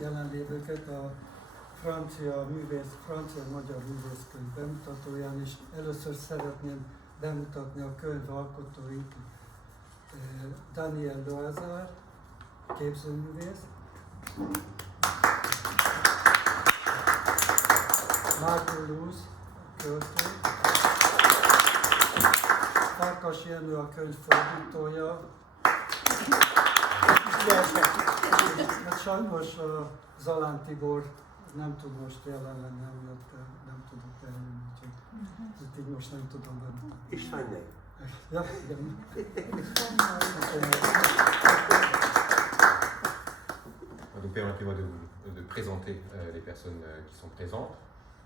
jelenlévőket a francia-magyar művészkönyv bemutatóján, és először szeretném bemutatni a könyv alkotóit. Daniel Loazar, képzőművész, Marco Luz, költő, Farkas Jenő a könyv fordítója. Hát sajnos Zalán Tibor nem tud most jelen lenni, emiatt nem tudok eljönni, úgyhogy itt így most nem tudom bemutatni. István meg. Ja, igen. Donc permettez-moi de présenter les personnes qui sont présentes.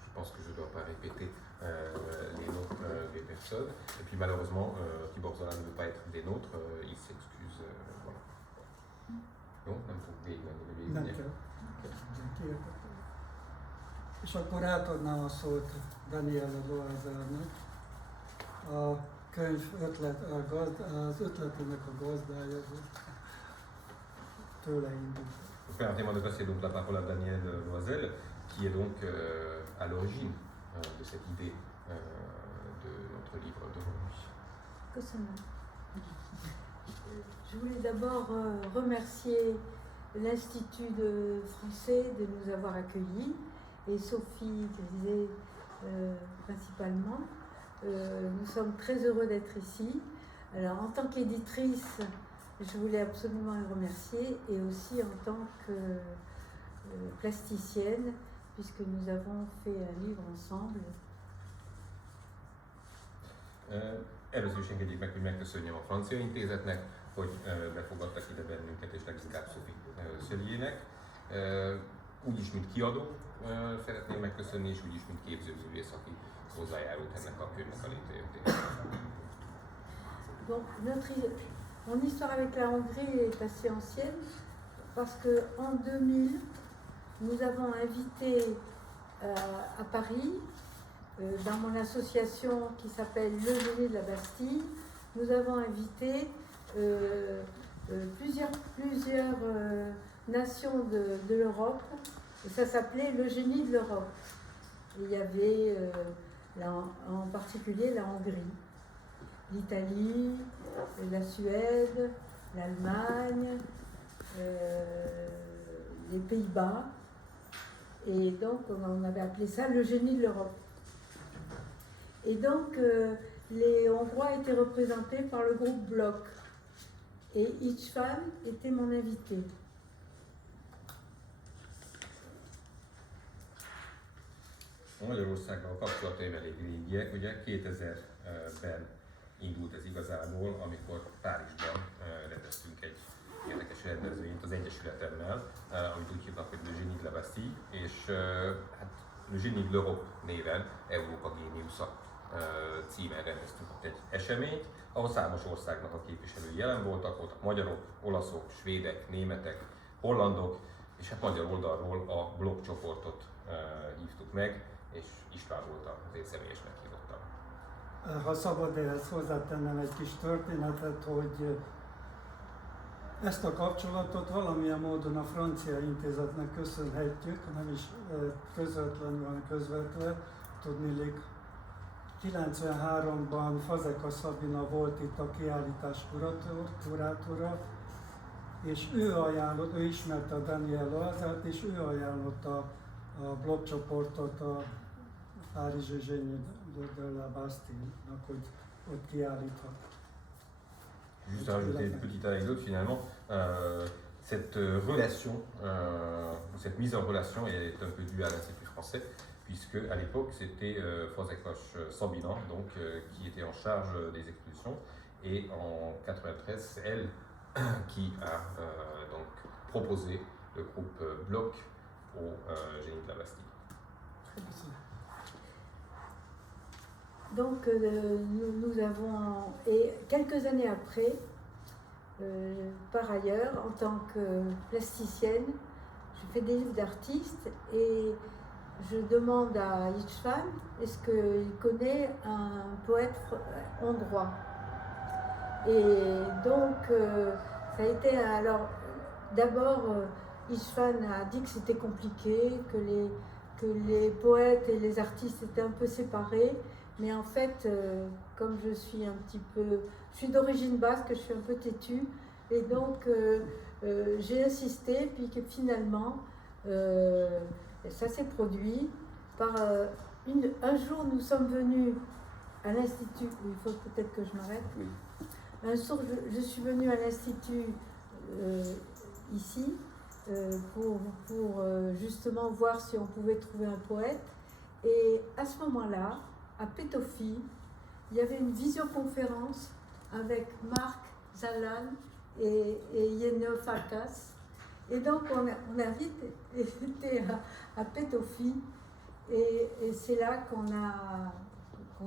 Je pense que je ne dois pas répéter les noms des personnes. Et puis malheureusement, Tibor Zalán ne veut pas être des nôtres, il s'excuse. Voilà. Non, nem fog végigmenni. Nem kell. És akkor átadnám a szót Daniel Loazarnak. A könyv az ötletének a gazdája, tőle indult. Permettez-moi de passer donc la parole à Daniel Loisel, qui est donc à l'origine de cette idée de notre livre d'aujourd'hui. Je voulais d'abord remercier l'Institut français de nous avoir accueillis et Sophie Griset principalement. Nous sommes très heureux d'être ici. Alors, en tant qu'éditrice, je voulais absolument les remercier et aussi en tant que plasticienne, puisque nous avons fait un livre ensemble. Először is engedjék meg, hogy megköszönjem a Francia Intézetnek, hogy befogadtak ide bennünket, és leginkább Sophie Szöliének. Úgyis, mint kiadó szeretném megköszönni, és úgyis, mint képzőművész, aki hozzájárult ennek a könyvnek a létrejöttéhez. Donc, mon histoire avec la Hongrie est assez ancienne, parce qu'en 2000, nous avons invité à Paris, dans mon association qui s'appelle Le Génie de la Bastille, nous avons invité plusieurs nations de l'Europe, et ça s'appelait Le Génie de l'Europe. Il y avait en particulier la Hongrie, l'Italie, la Suède, l'Allemagne, les Pays-Bas, et donc on avait appelé ça le génie de l'Europe. Et donc les Hongrois étaient représentés par le groupe Bloc, et István était mon invité. Magyarországgal kapcsolataim elég régiek, ugye 2000-ben indult ez igazából, amikor Párizsban rendeztünk egy érdekes rendezvényt az Egyesületemmel, amit úgy hívnak, hogy Le Génie de la Bastille, és hát Le Génie de l'Europe néven Európa géniusza címen rendeztünk ott egy eseményt, ahol számos országnak a képviselői jelen voltak, voltak magyarok, olaszok, svédek, németek, hollandok, és hát magyar oldalról a Blok csoportot hívtuk meg, és István volt az én személyes meghívottam. Ha szabad ehhez hozzátennem egy kis történetet, hogy ezt a kapcsolatot valamilyen módon a Francia Intézetnek köszönhetjük, nem is közvetlenül, hanem közvetve. Tudniillik, 93-ban Fazekas Szabina volt itt a kiállítás kurátora, és ő ismerte a Daniel Loazart, és ő ajánlotta a Blok csoportot a Párizsi Génie de la Bastille-nak, hogy ott kiállíthat. Juste rajouter une petite anecdote finalement, cette relation, cette mise en relation est un peu due à l'Institut français, puisque à l'époque c'était Fazekas Szabina donc, qui était en charge des expositions, et en 93 c'est elle qui a donc proposé le groupe Bloc au Génie de la Bastille. Donc nous avons, et quelques années après, par ailleurs, en tant que plasticienne, je fais des livres d'artistes et je demande à István est-ce qu'il connaît un poète hongrois. Et donc ça a été alors d'abord Istvan a dit que c'était compliqué, que les poètes et les artistes étaient un peu séparés, mais en fait, comme je suis je suis d'origine basque, je suis un peu têtue, et donc j'ai insisté, puis que finalement, ça s'est produit par un jour nous sommes venus à l'Institut, il faut peut-être que je m'arrête. Oui. Un jour, je suis venue à l'Institut ici pour justement voir si on pouvait trouver un poète. Et à ce moment-là, à Pétofi, il y avait une visioconférence avec Marc Zalan et Yene Farkas. Et donc on a vite été à Pétofi et c'est là qu'on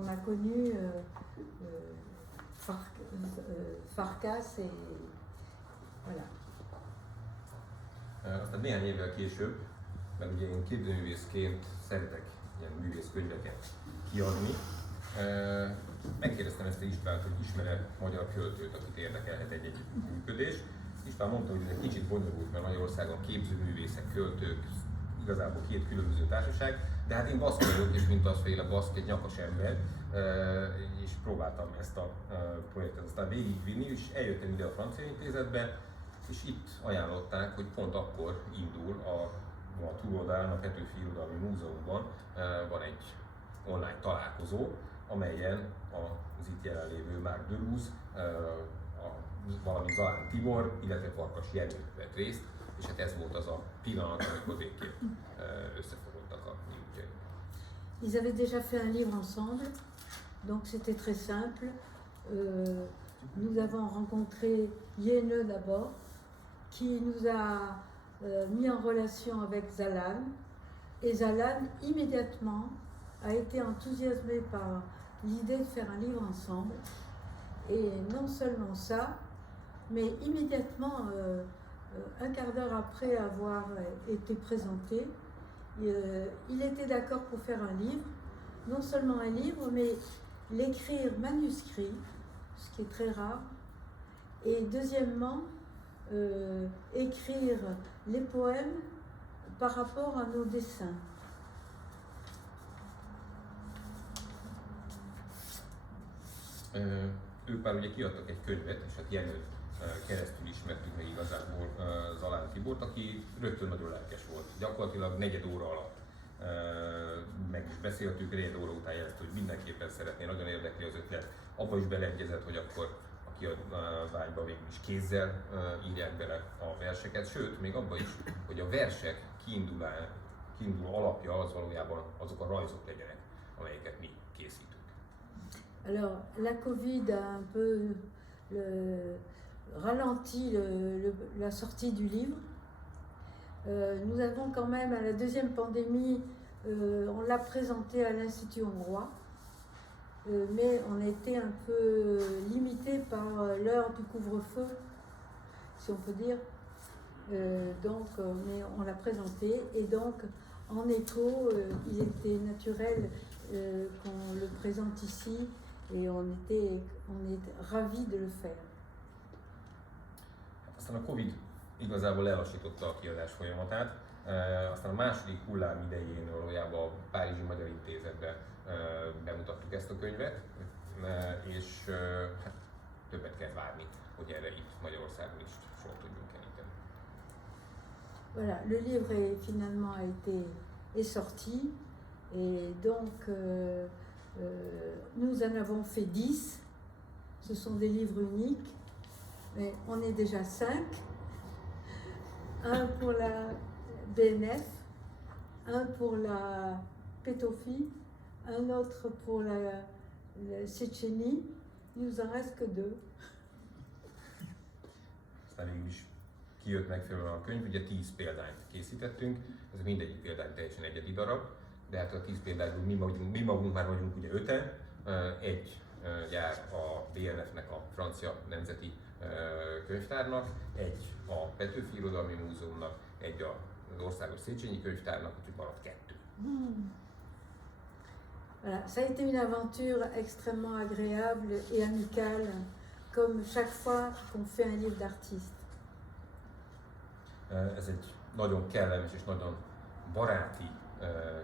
a connu Farkas et voilà. Aztán néhány évvel később, mert ugye én képzőművészként szeretek ilyen művészkönyveket kiadni, megkérdeztem ezt Istvánt, hogy ismer-e magyar költőt, akit érdekelhet egy működés. István mondta, hogy ez egy kicsit bonyolult, mert Magyarországon képzőművészek, költők, igazából két különböző társaság, de hát én baszk vagyok, és mint azféle baszk, egy nyakas ember, és próbáltam ezt a projektet aztán végigvinni, és eljöttem ide a Francia Intézetbe, és itt ajánlották, hogy pont akkor indul a túloldalán, a Petőfi Irodalmi Múzeumban van egy online találkozó, amelyen az itt jelenlévő Marc Deleuze, valamint Zalán Tibor, illetve Farkas Jenő vett részt, és hát ez volt az a pillanat, amikor végképp összefogottak a mi útjaink. Ils avaient déjà fait un livre ensemble, donc c'était très simple. Nous avons rencontré Yene d'abord, qui nous a mis en relation avec Zalan. Et Zalan, immédiatement, a été enthousiasmé par l'idée de faire un livre ensemble. Et non seulement ça, mais immédiatement, un quart d'heure après avoir été présenté, il était d'accord pour faire un livre. Non seulement un livre, mais l'écrire manuscrit, ce qui est très rare. Et deuxièmement, écrire les poèmes par rapport à nos dessins. Ők már ugye kiadtak egy könyvet, és hát Jenőn keresztül ismertük meg igazából Zalán Tibort, aki rögtön nagyon lelkes volt. Gyakorlatilag negyed óra alatt meg is beszéltük, negyed óra után jelezte, hogy mindenképpen szeretné, nagyon érdekli az ötlet. Abba is beleegyezett, hogy akkor a kiadványba végül is kézzel írják bele a verseket, sőt, még abba is, hogy a versek kiinduló alapja az valójában azok a rajzok legyenek, amelyeket mi készítünk. Alors, la Covid a un peu ralenti la sortie du livre. Nous avons quand même, à la deuxième pandémie, on l'a présenté à l'Institut hongrois, mais on a été un peu limité par l'heure du couvre-feu, si on peut dire. Donc, on l'a présenté et donc, en écho, il était naturel qu'on le présente ici. Et on est ravis de le faire. Aztán a Covid igazából lelassította a kiadás folyamatát. Aztán a második hullám idején valójában a Párizsi Magyar Intézetben bemutattuk ezt a könyvet, és hát többet kell várni, hogy erre itt Magyarországon is sor tudjunk keríteni. Voilà, le livre finalement est sorti et donc nous en avons fait 10, ce sont des livres uniques, mais on est déjà 5. Un pour la BNF, un pour la Pétofi, un autre pour la Széchenyi, il nous en reste que 2. Aztán végül is kijött megfelelően a könyv, ugye 10 példányt készítettünk, ez mindegyik példány teljesen egyedi darab, de hát a 10 példányból mi magunk már vagyunk ugye 5-en, egy jár a BNF-nek, a Francia Nemzeti Könyvtárnak, egy a Petőfi Irodalmi Múzeumnak, egy az Országos Széchenyi Könyvtárnak, úgyhogy maradt 2. Voilà, ça a été une aventure extrêmement agréable et amicale, comme chaque fois qu'on fait un livre d'artiste. Ez egy nagyon kellemes és nagyon baráti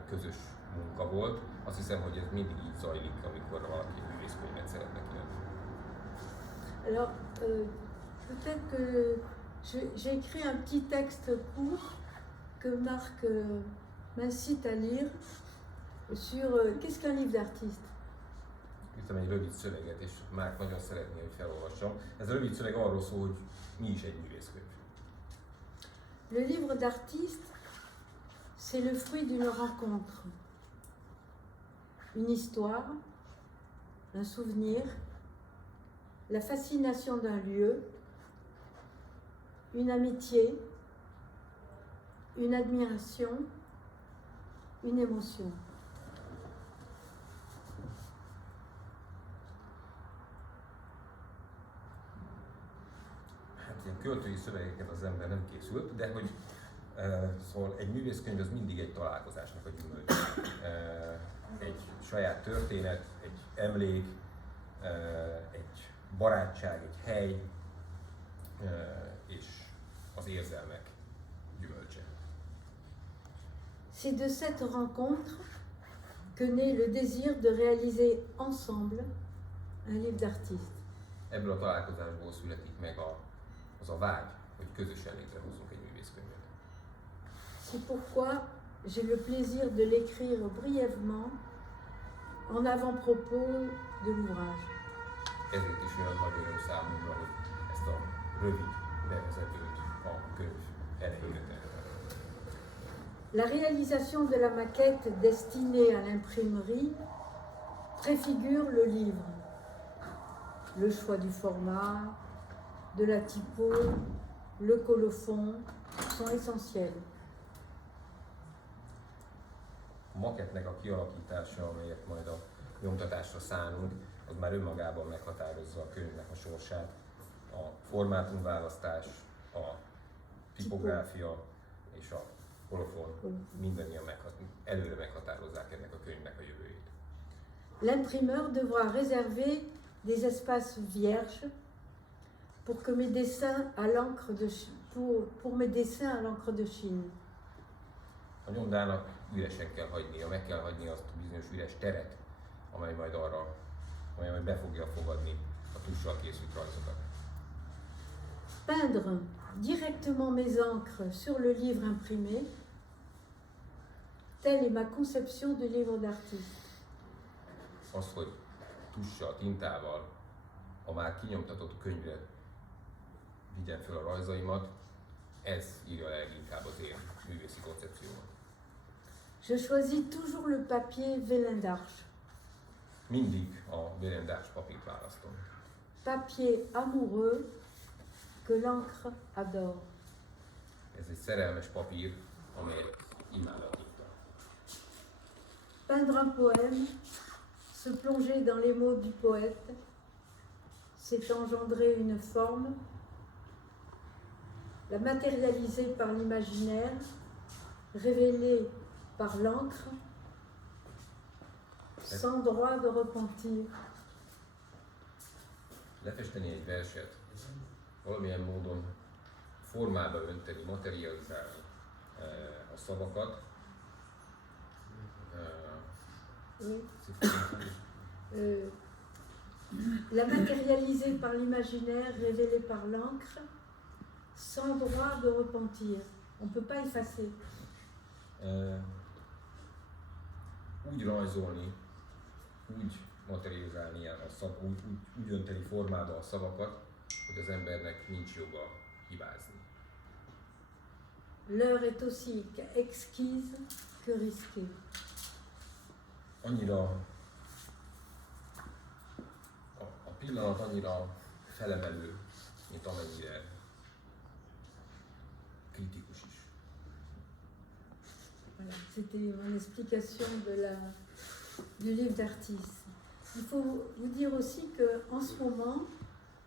közös munka volt. Azt hiszem, hogy ez mindig így zajlik, amikor valaki művészkönyvet szeretne kiadni. Alors, peut-être que j'ai écrit un petit texte court que Marc m'incite à lire sur qu'est-ce qu'un livre d'artiste. Írtam egy rövid szöveget, és Márk nagyon szeretné, hogy felolvassam. Ez a rövid szöveg arról szól, hogy mi is egy művészkönyv. Le livre d'artiste, c'est le fruit d'une rencontre. Une histoire, un souvenir, la fascination d'un lieu, une amitié, une admiration, une émotion. Hát ilyen költői szövegeket az ember nem készült, de hogy szóval egy művészkönyv az mindig egy találkozásnak a gyümölcse. Egy saját történet, egy emlék, egy barátság, egy hely és az érzelmek gyümölcse. C'est de cette rencontre que naît le désir de réaliser ensemble un livre d'artiste. Ebből a találkozásból születik meg az a vágy, hogy közösen létrehozunk egy művészkönyvet. C'est pourquoi j'ai le plaisir de l'écrire brièvement en avant-propos de l'ouvrage. Ezért is olyan nagy öröm számomra, hogy ezt a rövid bevezetőt a könyv elejére tettem. La réalisation de la maquette destinée à l'imprimerie préfigure le livre. Le choix du format, de la typo, le colophon sont essentiels. A makettnek a kialakítása, amelyet majd a nyomtatásra szánunk, az már önmagában meghatározza a könyvnek a sorsát. A formátumválasztás, a tipográfia és a kolofon mindannyian előre meghatározzák ennek a könyvnek a jövőjét. L'imprimeur devra réserver des espaces vierges pour que mes dessins à l'encre de pour mes dessins à l'encre de Chine. A nyomdának üresen kell hagynia, meg kell hagynia azt a bizonyos üres teret, amely majd be fogja fogadni a tussal készült rajzokat. Peindre directement mes encres sur le livre imprimé, telle est ma conception du livre d'artiste. Az, hogy tussal, tintával a már kinyomtatott könyvre vigyem fel a rajzaimat, ez írja le leginkább az én művészi koncepciómat. Je choisis toujours le papier Vélin d'Arche. Mindig a Vélin d'Arche papírt választom. Papier amoureux que l'encre adore. Ez egy szerelmes papír, amelyet imádat írtam. Peindre un poème, se plonger dans les mots du poète, c'est engendrer une forme, la matérialiser par l'imaginaire, révéler par l'encre, sans droit de repentir. Lefesteni egy verset, valamilyen módon formába önteni, materializálni a szavakat. La matérialiser par l'imaginaire, révéler par l'encre, sans droit de repentir. On ne peut pas effacer. Úgy rajzolni, úgy materializálni a úgy önteni formába a szavakat, hogy az embernek nincs joga hibázni. L'heure est aussi exquise que risquée. Annyira a pillanat annyira felemelő, mint amennyire kritikus is. Voilà, c'était mon explication du livre d'artiste. Il faut vous dire aussi qu'en ce moment,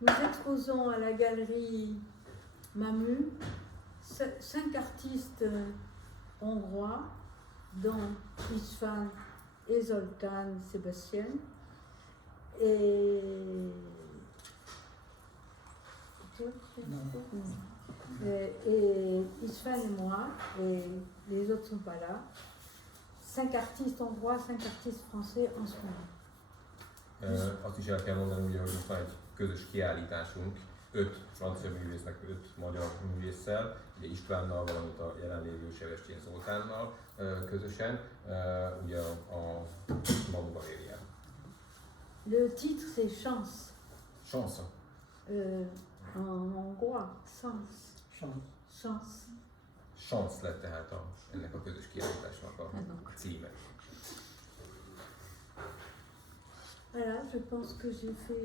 nous exposons à la galerie Mamu 5 artistes hongrois, dont István et Zoltán Sebastian. Et Et Isfan et moi, et les autres sont pas là. 5 artistes hongrois, 5 artistes français en ce moment. Azt is el kell mondani, ugye, hogy most van egy közös kiállításunk, 5 francia művésznek, 5 magyar művésszel, ugye Istvánnal, valamint a jelenlévő Sebestyén Zoltánnal közösen, ugye a Manu Galérián. Le titre c'est Chance. Chance. En hongrois, Chance. Chance. Chance lett tehát ennek a közös kiállításnak a címe. Voilà, je pense que j'ai fait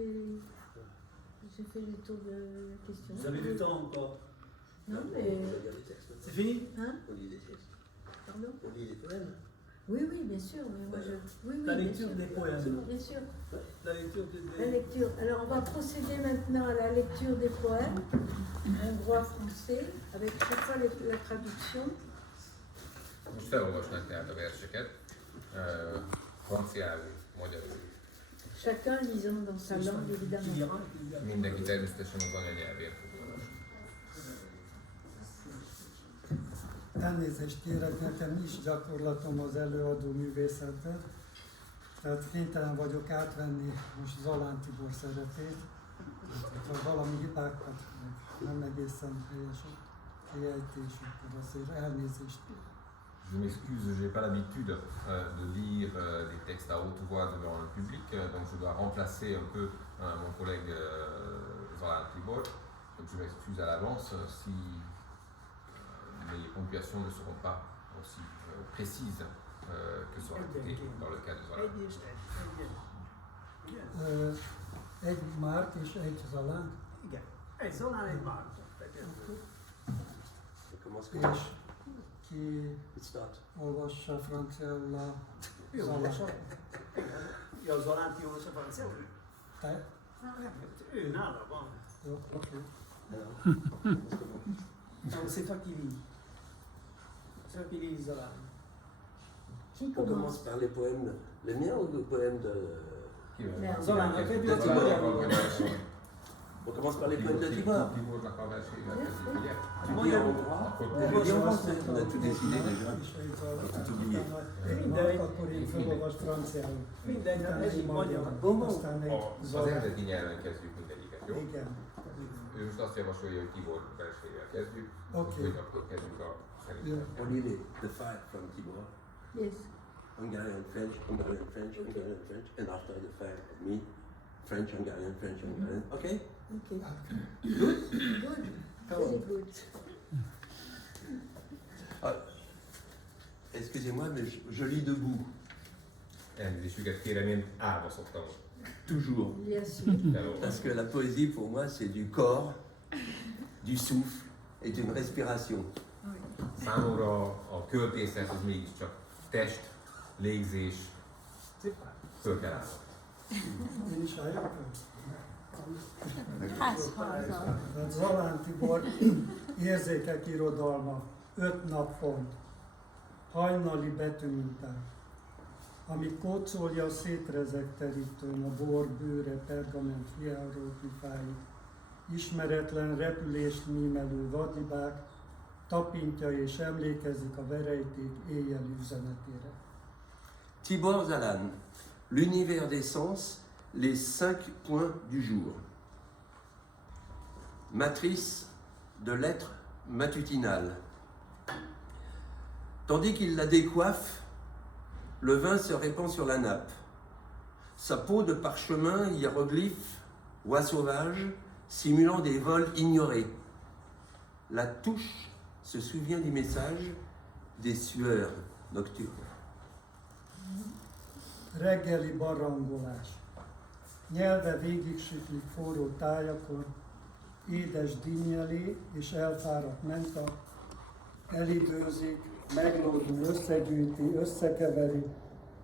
le tour de la question. Vous avez du temps encore? Non, mais... C'est fini? Hein? On lit des textes. Pardon? On lit des poèmes. Oui, oui, bien sûr. Mais moi, oui, La bien lecture sûr. des poèmes. Bien sûr. La lecture des... La lecture. Alors, on va procéder maintenant à la lecture des poèmes, hongrois-français, avec chaque fois la traduction. Most felolvasnánk tehát a verseket, franciául, magyarul. Chacun lisant dans sa langue, Qui évidemment. dira? Mindenki természetesen az anyanyelvén fog olvasni. Elnézést kérek, nekem nincs gyakorlatom az előadó művészetben, tehát kénytelen vagyok átvenni most Zalán Tibor szerepét, ha valami hibákat, nem egészen helyes a kiejtés, akkor azért elnézést kérek. Je m'excuse, j'ai pas l'habitude de lire des textes à haute voix devant le public, donc je dois remplacer un peu mon collègue Zolán Tibor. Donc je m'excuse à l'avance si les ponctuations ne seront pas aussi précises que ça aurait été dans le cas de Zolán. Egy és egy. Igen. Egy Márk és egy Zalán, Igen. Egy Zolán, egy Márk. On commence és comme ki It start. olvassa franciául a Jó, Zalán. Ja, Zolán, ti olvas a franciául? Te? Ő nála van. Jó, oké. Alors, on commence comment? Non, c'est toi qui lis. C'est toi qui lis Zolán. Qui On commence? commence par les poèmes, les miens ou les poèmes de... Merde. Zolán, Kezdjük. fekvő a Zolánnak Tibor. a versei. On commence par les poèmes de Tibor. Tibornak a verseivel kezdjük, ugye? Tu dis en hongrois. Akkor On a tout décidé déjà. És egy Zalán, Tout oublié. utána egy Márk, akkor én felolvas franciául. Mindegy, Utána egy egy magyar, magyar. aztán egy Az Zalán. eredeti nyelven kezdjük mindegyiket, jó? Igen. Ő most azt javasolja, hogy Tibor verseivel kezdjük, Oké. hogy akkor kezdjük a szerintem. On lit the five from Tibor. Yes. Hungarian, French, Hungarian, French, Hungarian, French, and after the five, me, French, Hungarian, French, Hungarian. Okay? Okay. Good. Very good. Ah, excusez-moi, mais je lis debout. Elnézésüket kérem, én állva szoktam Toujours. Bien sûr. felolvasni. Parce que la poésie, pour moi, c'est du corps, du souffle et d'une respiration. Számomra a költészet az mégiscsak test, légzés, föl kell állni. Én is álljak? Házharza. Zalán Tibor érzékek irodalma, 5 napon, hajnali betűminták, ami kócolja szétrezek terítőn a bor, bőre, pergament, hiárópifáig, ismeretlen repülést mímelő vadibák, tapintja és emlékezik a verejték éjjeli üzenetére. Tibor Zalán, l'univers des sens, les 5 points du jour. Matrice de l'être matutinal. Tandis qu'il la décoiffe, le vin se répand sur la nappe. Sa peau de parchemin hiéroglyphe, oie sauvage, simulant des vols ignorés. La touche se souvient du message des sueurs nocturnes. Reggeli barangolás. Nyelve végig siklik forró tájakon, édes dinnyeli és elfáradt menta, elidőzik, meglódul, összegyűjti, összekeveri,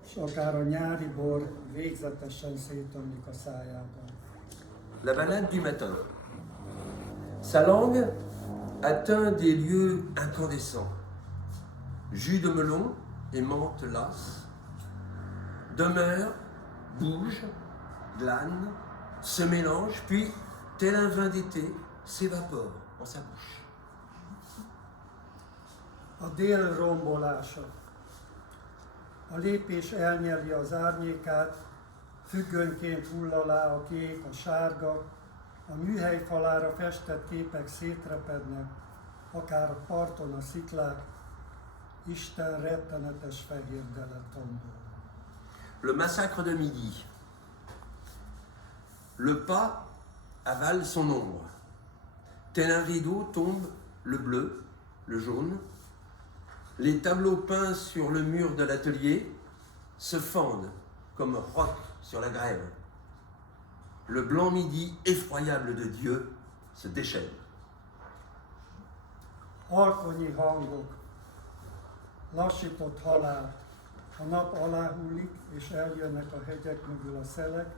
és akár a nyári bor végzetesen szétomlik a szájában. La balade du matin. Sa langue atteint des lieux incandescents. Jus de melon et menthe lasse. Demeure, bouge, glane, se mélange, puis, tel un vin d'été, s'évapore en sa bouche. A dél rombolása. A lépés elnyeli az árnyékát, függönyként hull alá a kék, a sárga, a műhely falára festett képek szétrepednek, akár a parton a sziklák, Isten rettenetes fehérdele tombol. Le massacre de midi. Le pas avale son ombre. Tel un rideau tombe le bleu, le jaune. Les tableaux peints sur le mur de l'atelier se fendent comme rocs sur la grève. Le blanc midi effroyable de Dieu se déchaîne. Alkonyi hangok, lassított halál, a nap aláhullik, és eljönnek a hegyek mögül a szelek,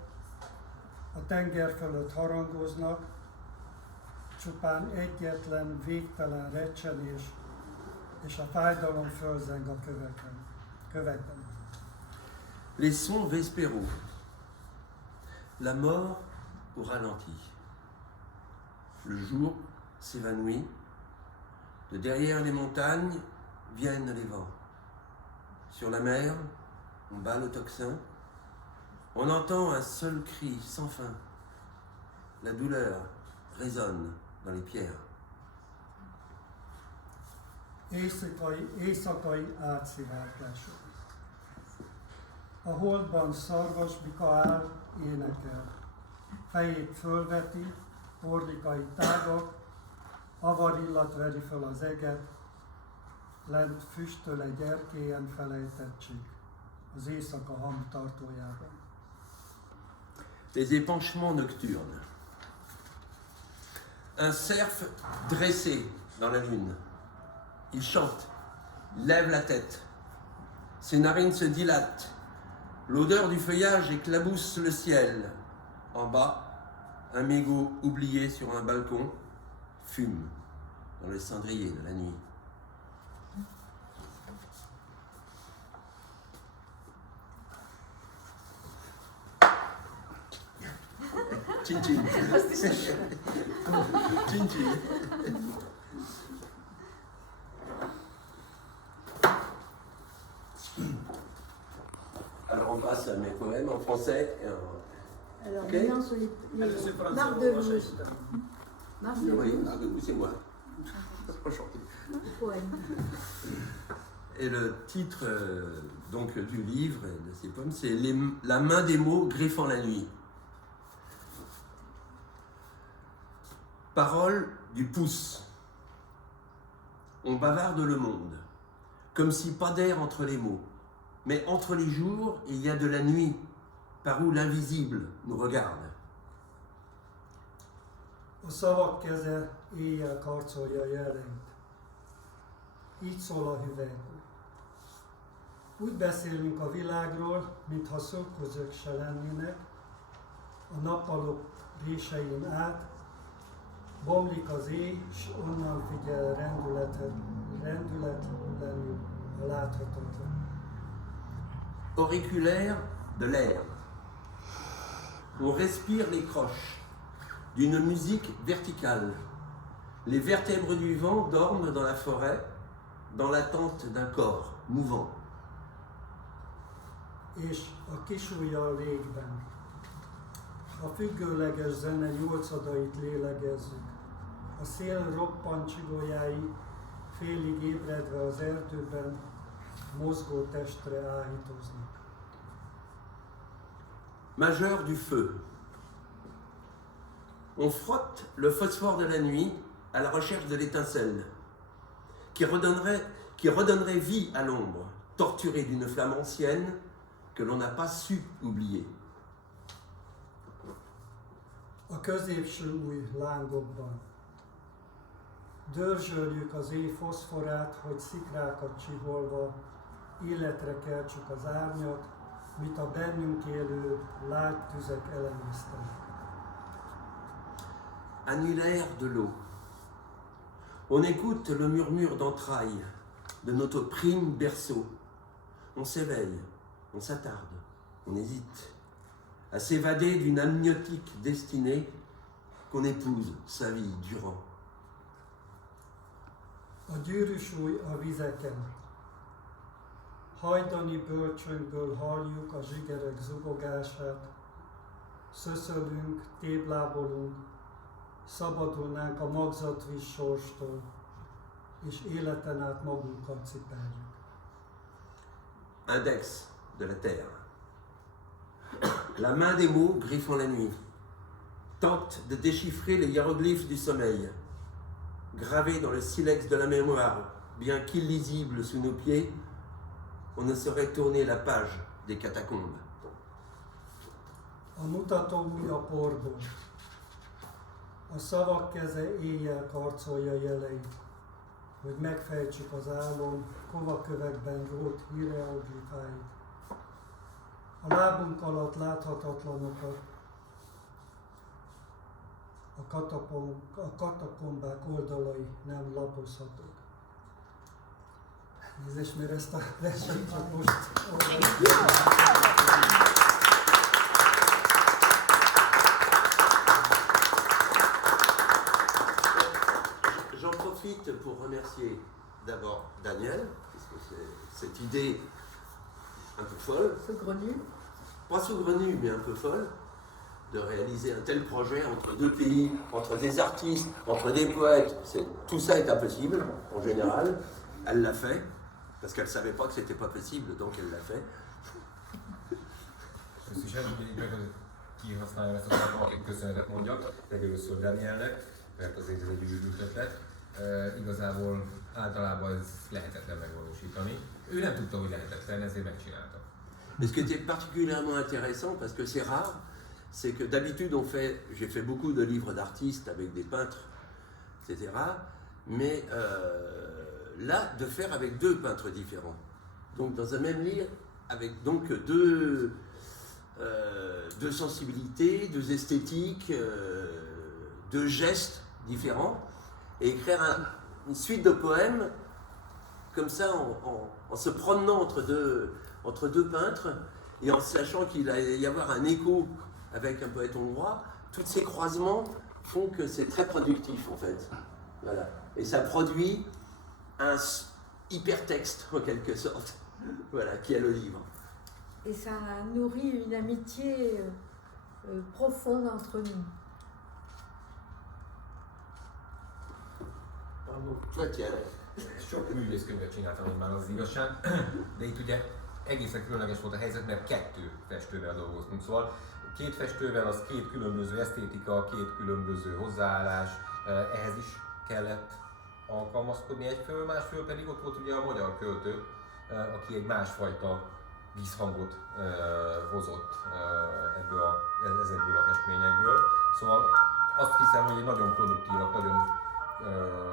a tenger fölött harangoznak, csupán egyetlen, végtelen recsenés, és a fájdalom fölzeng a köveken. Les sons vespéraux. La mort au ralenti. Le jour s'évanouit. De derrière les montagnes viennent les vents. Sur la mer, on bat le tocsin. On entend un seul cri sans fin. La douleur résonne dans les pierres. Éjszakai átszivárgások. A holdban szarvasbika áll, énekel. Fejét fölveti, orlikai tágak, avarillat veri föl az eget, lent füstöl egy erkélyen felejtettség, az éjszaka hamtartójában. Les épanchements nocturnes. Un cerf dressé dans la lune. Il chante, il lève la tête. Ses narines se dilatent. L'odeur du feuillage éclabousse le ciel. En bas, un mégot oublié sur un balcon fume dans le cendrier de la nuit. Chin chin. Chin chin. Alors on passe à mes poèmes en français et en... Alors Ok. maintenant sur les marques de Vouge. Marques de Oui, Vouge, c'est moi. Enchanté. poème. Et le titre donc du livre et de ces poèmes, c'est La main des mots griffant la nuit. Parole du pouce. On bavarde le monde, comme si pas d'air entre les mots. Mais entre les jours, il y a de la nuit, par où l'invisible nous regarde. A szavak keze éjjel karcolja a jellenyt. Így szól a hüvelykú. Úgy beszélünk a világról, mintha szökközők se lennének, a nappalok résein át, bomlik az éj, s onnan figyel rendületlenül a láthatatlan. Auriculaire de l'air. On respire les croches d'une musique verticale. Les vertèbres du vent dorment dans la forêt, dans l'attente d'un corps mouvant. És a kisujja a légben. A függőleges zene nyolcadait lélegezzük. A szél roppantcsigójái félig ébredve az erdőben mozgó testre áhítoznak. Majeur du feu. On frotte le phosphore de la nuit à la recherche de l'étincelle, qui redonnerait vie à l'ombre, torturée d'une flamme ancienne que l'on n'a pas su oublier. A középső új lángokban. Dörzsöljük az éj foszforát, hogy szikrákat csiholva életre keltsük az árnyat, mit a bennünk élő lágy tüzek elemésztenek. Annulaire de l'eau. On écoute le murmure d'entrailles de notre prime berceau. On s'éveille, on s'attarde, on hésite à s'évader d'une amniotique destinée qu'on épouse sa vie durant. A gyűrűsúly a vizeken. Hajdani bölcsőnkből halljuk a zsigerek zubogását, szöszölünk, téblábolunk, szabadulnánk a magzatvíz sorstól, és életen át magunkat cipeljük. Index de la terre. La main des mots griffant la nuit tente de déchiffrer les hiéroglyphes du sommeil, gravés dans le silex de la mémoire, bien qu'illisibles sous nos pieds, on ne saurait tourner la page des catacombes. A mutató ujj a porból, a szavak keze éjjel karcolja jeleit, hogy megfejtsük az álom kovakövekben rót hieroglifáit. A lábunk alatt láthatatlanokat, a katakombák oldalai nem lapozhatók. Nézést, mert ezt a versenyt csak most J'en profite pour remercier d'abord Daniel, puisque c'est cette idée un peu folle, Saugrenue. pas saugrenue mais un peu folle, de réaliser un tel projet entre deux pays, entre des artistes, entre des poètes. Tout ça est impossible en général. Elle l'a fait, parce qu'elle ne savait pas que c'était pas possible, donc elle l'a fait. Ezt is kihasználom ezt a szakmát, köszönetet mondjak, legelőször Danielnek, mert azért ez egy őrült ötlet. Igazából általában ez lehetetlen megvalósítani. Ő nem tudta, hogy lehetetlen, ezért megcsinálta. Et ce qui était particulièrement intéressant, parce que c'est rare, c'est que d'habitude j'ai fait beaucoup de livres d'artistes avec des peintres, etc. Mais là, de faire avec deux peintres différents. Donc dans un même livre, avec donc deux sensibilités, deux esthétiques, deux gestes différents, et écrire une suite de poèmes comme ça en se promenant entre deux peintres et en sachant qu'il allait y avoir un écho avec un poète hongrois. Tous ces croisements font que c'est très productif en fait. Voilà. Et ça produit un hypertexte en quelque sorte, voilà, qui est le livre. Et ça nourrit une amitié profonde entre nous. Bravo. Toi, Thierry. Sok művészkönyvet csináltam én már, az igazság, de itt ugye egészen különleges volt a helyzet, mert 2 festővel dolgoztunk, szóval 2 festővel az 2 különböző esztétika, 2 különböző hozzáállás, ehhez is kellett alkalmazkodni egyfelől, másfelől pedig ott volt ugye a magyar költő, aki egy másfajta vízhangot hozott ezekből a festményekből. Szóval azt hiszem, hogy egy nagyon produktívak, nagyon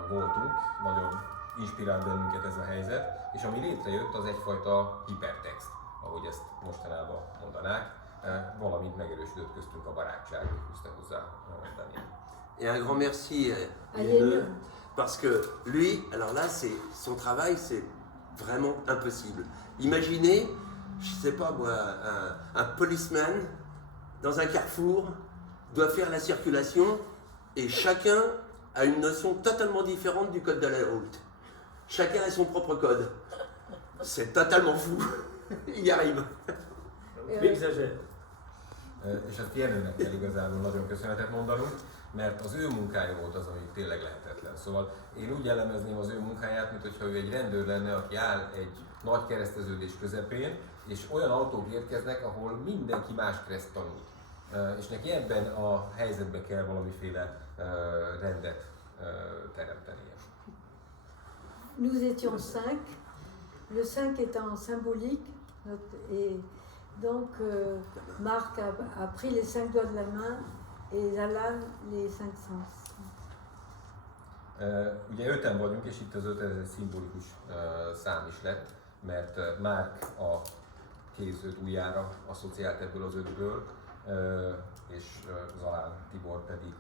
voltunk, nagyon inspirált bennünket ez a helyzet, és ami létrejött, az egyfajta hipertext, ahogy ezt mostanában mondanák, valamint megerősödött köztünk a barátság, fűzte hozzá Daniel. Et un grand merci à Yenne, parce que lui, alors là, son travail, c'est vraiment impossible. Imaginez, je sais pas moi, un policeman dans un carrefour doit faire la circulation et chacun a une notion totalement différente du code de la route. Chacun a son propre code. C'est totalement fou. Il y arrive. Végzese. És ezt Jenőnek kell igazából nagyon köszönetet mondanunk, mert az ő munkája volt az, ami tényleg lehetetlen. Szóval én úgy jellemezném az ő munkáját, mint hogyha ő egy rendőr lenne, aki áll egy nagy kereszteződés közepén, és olyan autók érkeznek, ahol mindenki más kereszt tanul. És neki ebben a helyzetben kell valamiféle rendet teremtenie. Nous étions 5, le 5 étant symbolique, et donc Marc a pris les 5 doigts de la main et Zala les 5 sens. Ugye 5-en vagyunk, és itt az 5 ez egy szimbolikus szám is lett, mert Márk a kéz 5 ujjára asszociált ebből az 5-ből, és Zalán Tibor pedig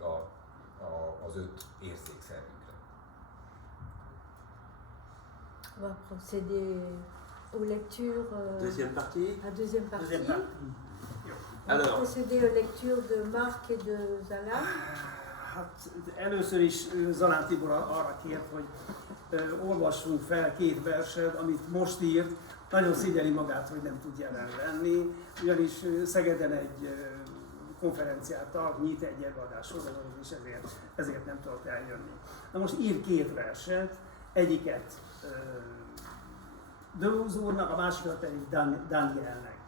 az 5 érzékszervükre. On va procéder aux lectures. Deuxième partie. À deuxième partie. Deuxième partie. On va Alors. procéder aux lectures de Marc et de Zala. Hát először is Zalán Tibor arra kért, hogy olvassunk fel 2 verset, amit most írt. Nagyon szégyeli magát, hogy nem tud jelen lenni, ugyanis Szegeden egy konferenciát tart, nyit egy előadás sorozatot, és ezért nem tudott eljönni. Na most ír 2 verset, egyiket Deleuze úrnak, a másikat pedig Danielnek.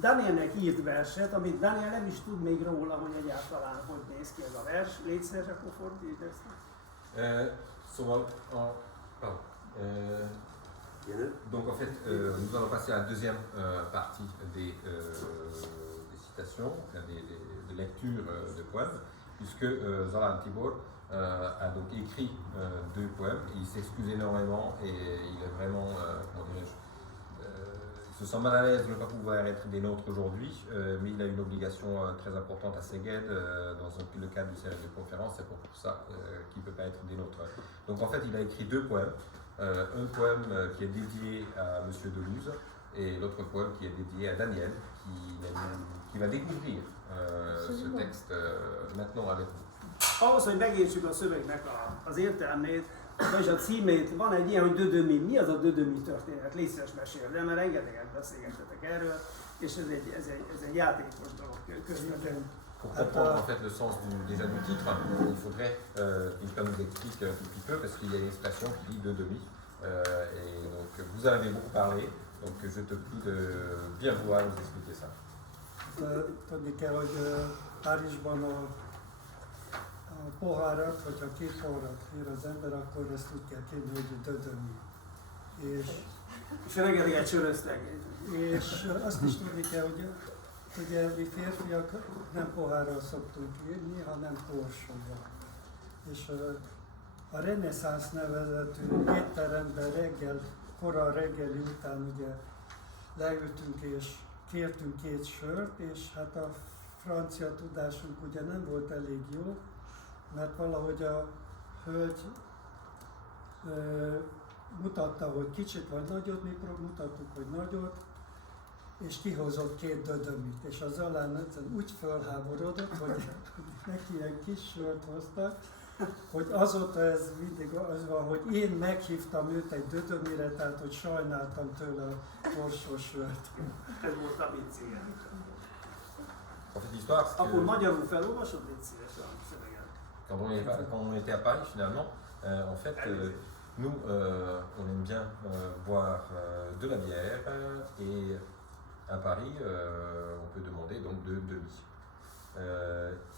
Danielnek írt verset, amit Daniel nem is tud még róla, hogy egyáltalán hogy néz ki ez a vers. Légy szíves, akkor fordítsd ezt. Szóval, donc en fait, nous allons passer à la deuxième partie des citations, des lectures de poèmes, puisque Zolan Tibor a donc écrit 2 poèmes. Il s'excuse énormément et il est vraiment, comment dirais-je, il se sent mal à l'aise de ne pas pouvoir être des nôtres aujourd'hui, mais il a une obligation très importante à Szeged dans le cadre du série de conférences, c'est pour ça qu'il ne peut pas être des nôtres. Donc en fait, il a écrit 2 poèmes. Un poème qui est dédié à M. Deleuze et l'autre poème qui est dédié à Daniel, qui va découvrir ce texte maintenant avec vous. Ahhoz, hogy megértsük a szövegnek az értelmét, és a címét, van egy ilyen, hogy Dödömi. Mi az a Dödömi történet? Légy szíves, meséld el, mert rengeteget beszélgettetek erről, és ez egy játékos dolog közvetlenül. Pour comprendre en fait le sens déjà du titre, il faudrait qu'il nous explique un tout petit peu parce qu'il y a une expression qui dit 2 demi. Et donc vous en avez beaucoup parlé, donc je te prie de bien vouloir nous expliquer ça. Tudni kell, hogy Párizsban a pohárat, hogyha 2 poharat ír az ember, akkor ezt úgy kell kérni, hogy dödömi. És rengeteget söröztek. És azt is tudni kell, hogy ugye mi férfiak nem pohárral szoktunk írni, hanem porsóval. És a reneszánsz nevezetű étteremben korai reggeli után ugye leültünk és kértünk 2 sört, és hát a francia tudásunk ugye nem volt elég jó, mert valahogy a hölgy mutatta, hogy kicsit vagy nagyot, mi mutattuk, hogy nagyot, és kihozott 2 dödömit, és az alán úgy fölháborodott, hogy neki ilyen kis sört hoztak, hogy azóta ez mindig az van, hogy én meghívtam őt egy dödömire, tehát hogy sajnáltam tőle a borsós sört. Ez volt a vicc, En fait, l'histoire, c'est Akkor que magyarul felolvasod, légy szíves a szöveget. quand on était à Paris, finalement, en fait, nous, on aime bien boire de la bière et à Paris, on peut demander donc 2 demi.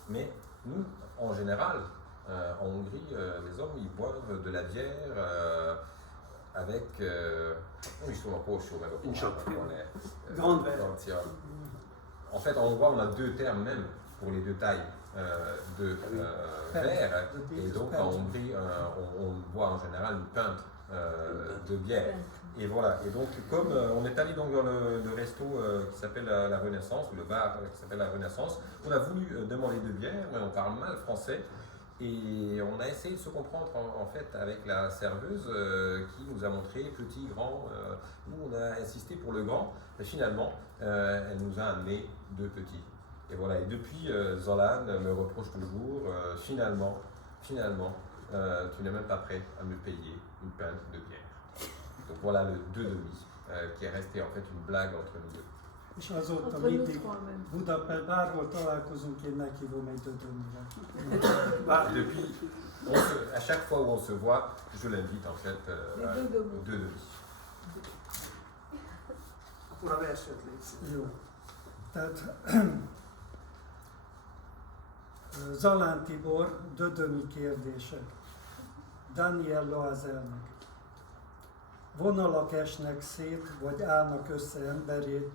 Mais nous, en général, en Hongrie, les hommes ils boivent de la bière avec ils sont en poche au même Grande verre. En fait, en hongrois, on a 2 termes même pour les 2 tailles de verre. Et donc en Hongrie, on boit en général une pinte de bière. Et voilà, et donc comme on est allé donc dans le resto qui s'appelle la Renaissance, ou le bar qui s'appelle la Renaissance, on a voulu demander 2 bières, mais on parle mal français. Et on a essayé de se comprendre en fait avec la serveuse qui nous a montré petit, grand. Nous on a insisté pour le grand, mais finalement elle nous a amené 2 petits. Et voilà, et depuis Zolan me reproche toujours, finalement, tu n'es même pas prêt à me payer une pinte de bière. Donc voilà le 2 demi qui est resté en fait une blague entre nous 2. És azóta mindig Budapest, bárhol találkozunk, én meghívom egy dödömire. Depuis, à chaque fois où on se voit, je l'invite en fait à 2 demi. Akkor a verset légy szíves. Jó. Tehát Zalán Tibor, dödömi kérdések. Daniel Loazelnek. Vonalak esnek szét, vagy állnak össze emberét,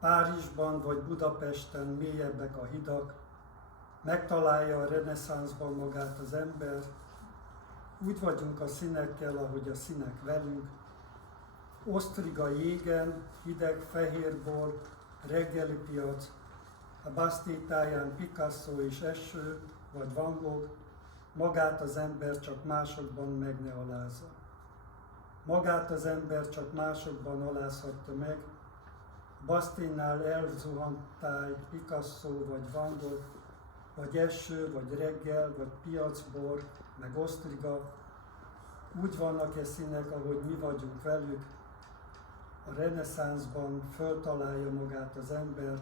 Párizsban vagy Budapesten mélyebbek a hidak, megtalálja a reneszánszban magát az ember, úgy vagyunk a színekkel, ahogy a színek velünk, osztriga jégen, hideg fehérbor, reggeli piac, a Bastille táján Picasso és eső, vagy Van Gogh, magát az ember csak másokban meg ne alázza. Magát az ember csak másokban alázhatta meg, Bastille-nál elzuhant táj, Picasso vagy Van Gogh, vagy eső, vagy reggel, vagy piacbor, meg osztriga, úgy vannak-e színek, ahogy mi vagyunk velük, a reneszánszban föltalálja magát az ember,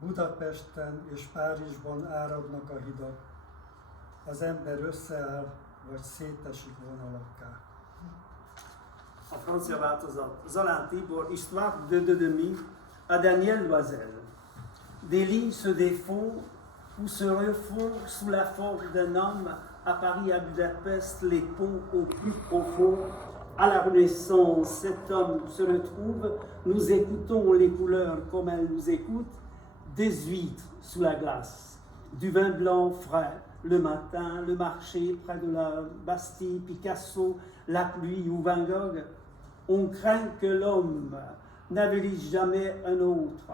Budapesten és Párizsban áradnak a hidak, az ember összeáll, vagy szétesik vonalakká. A francia változat. Zalán Tibor, Histoire de deux demi, à Daniel Loisel. Des lignes se défont ou se refont sous la forme d'un homme. À Paris, à Budapest, les ponts au plus profond. À la Renaissance, cet homme se retrouve. Nous écoutons les couleurs comme elles nous écoutent. Des huîtres sous la glace, du vin blanc frais. Le matin, le marché près de la Bastille, Picasso, la pluie ou Van Gogh. On craint que l'homme n'avilisse jamais un autre.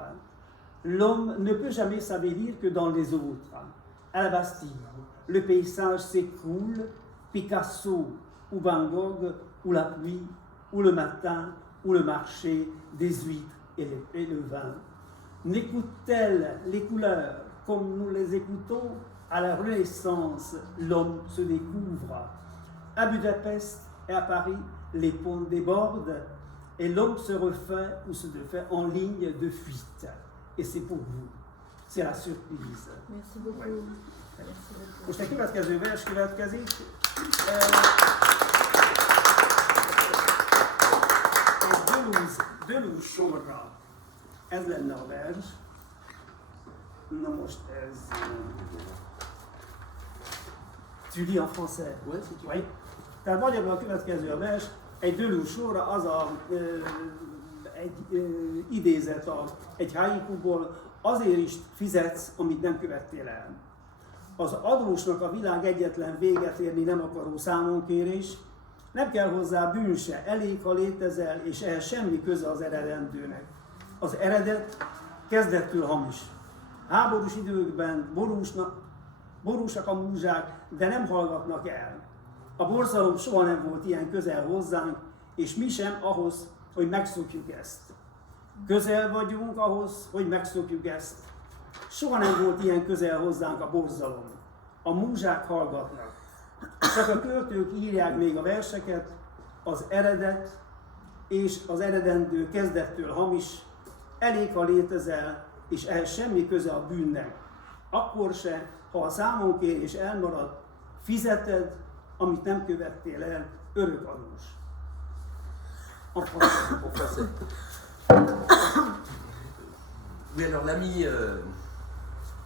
L'homme ne peut jamais s'avélir que dans les autres. À la Bastille, le paysage s'écroule, Picasso ou Van Gogh, ou la pluie, ou le matin, ou le marché, des huîtres et le vin. N'écoute-t-elle les couleurs comme nous les écoutons? À la Renaissance, l'homme se découvre. À Budapest et à Paris, les ponts débordent et l'homme se refait ou se défait en ligne de fuite. Et c'est pour vous. C'est la surprise. Merci beaucoup. Ouais. Merci beaucoup. Most a következő vers következik. Deleuze sorra. Ez lenne a vers. Na most ez... Tu lis en français? Ouais, si tu veux. Oui. Tehát magyarul a következő a vers, egy Deleuze sorra, az egy idézet egy haikuból, azért is fizetsz, amit nem követtél el. Az adósnak a világ egyetlen véget érni nem akaró számonkérés, nem kell hozzá bűn se, elég, ha létezel, és ehhez semmi köze az eredendőnek. Az eredet kezdettől hamis. Háborús időkben borúsak a múzsák, de nem hallgatnak el. A borzalom soha nem volt ilyen közel hozzánk, és mi sem ahhoz, hogy megszokjuk ezt. Közel vagyunk ahhoz, hogy megszokjuk ezt. Soha nem volt ilyen közel hozzánk a borzalom. A múzsák hallgatnak. Csak a költők írják még a verseket, az eredet és az eredendő kezdettől hamis, elég, ha létezel, és ehhez semmi köze a bűnnek. Akkor se, ha a számonkérés elmarad, fizeted, amit nem követtél el, örökadós. En français. Oui, alors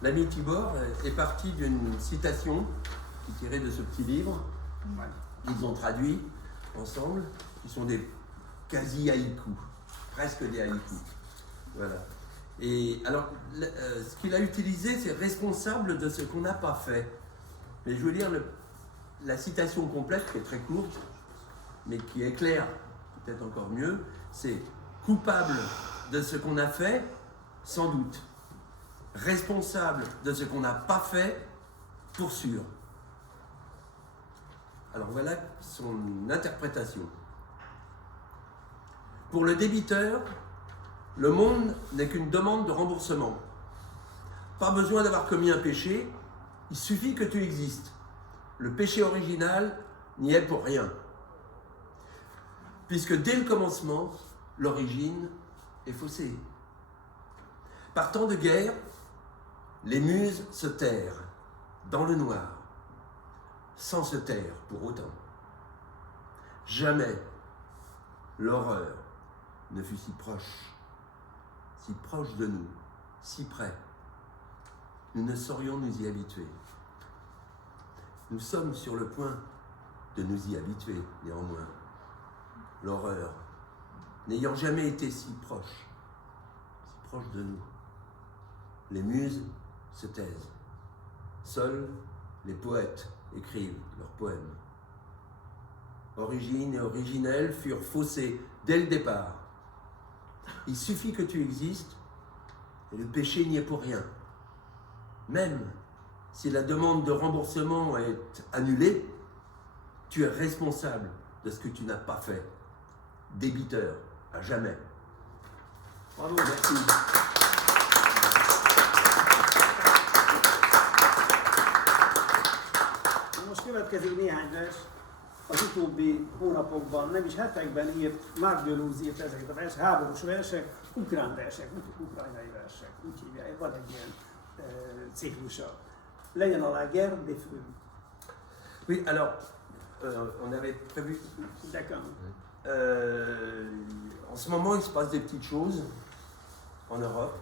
l'ami Tibor est parti d'une citation qui est tirée de ce petit livre qu'ils ont traduit ensemble, qui sont des quasi-haïkus, presque des haïkus. Voilà. Et alors, ce qu'il a utilisé, c'est responsable de ce qu'on n'a pas fait. Mais je veux lire la citation complète, qui est très courte, mais qui éclaire peut-être encore mieux. C'est coupable de ce qu'on a fait, sans doute. Responsable de ce qu'on n'a pas fait, pour sûr. Alors voilà son interprétation. Pour le débiteur, le monde n'est qu'une demande de remboursement. Pas besoin d'avoir commis un péché, il suffit que tu existes. Le péché original n'y est pour rien. Puisque dès le commencement, l'origine est faussée. Par temps de guerre, les muses se terrent dans le noir, sans se taire pour autant. Jamais l'horreur ne fut si proche de nous, si près. Nous ne saurions nous y habituer. Nous sommes sur le point de nous y habituer, néanmoins. L'horreur, n'ayant jamais été si proche de nous. Les muses se taisent. Seuls les poètes écrivent leurs poèmes. Origine et originel furent faussés dès le départ. Il suffit que tu existes et le péché n'y est pour rien. Même si la demande de remboursement est annulée, tu es responsable de ce que tu n'as pas fait. Débiteur, à jamais. Bravo, merci. Most következik néhány vers. az utóbbi hónapokban, nem is hetekben írt, Mark Deleuze írt ezeket a versek, háborús versek, ukrán versek, ukrajnai versek, úgy hívják, van egy ilyen ciklusa. Legyen a la guerre des feux. Oui, alors, on avait prévu. D'accord. En ce moment, il se passe des petites choses en Europe.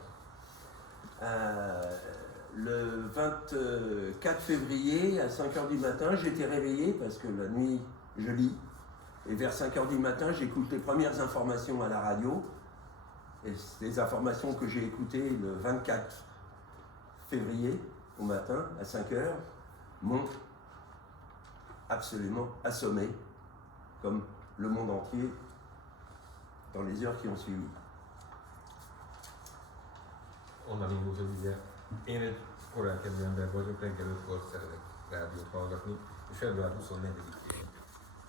Le 24 février, à 5h du matin, j'étais réveillé parce que la nuit, je lis. Et vers 5h du matin, j'écoute les premières informations à la radio. Et les informations que j'ai écoutées le 24 février au matin, à 5h, m'ont absolument assommé, comme le monde entier, dans les heures qui ont suivi. Onnan indult, hogy ugye én egy koránkelő ember vagyok, reggel 5-kor szeretek rádiót hallgatni, és február 24-én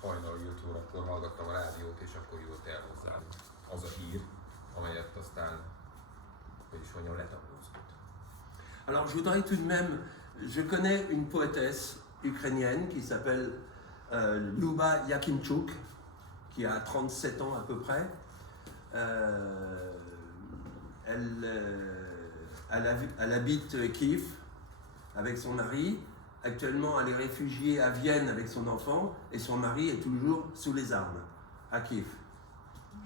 hajnal 5 órakor hallgattam a rádiót, és akkor jött el hozzám az a hír, amelyet aztán, hogy is mondjam, letaglózott. Alors je voudrais tout de même, je connais une poétesse ukrainienne qui s'appelle Lyuba Yakimchuk, qui a 37 ans à peu près. Elle habite Kiev avec son mari. Actuellement, elle est réfugiée à Vienne avec son enfant et son mari est toujours sous les armes à Kiev.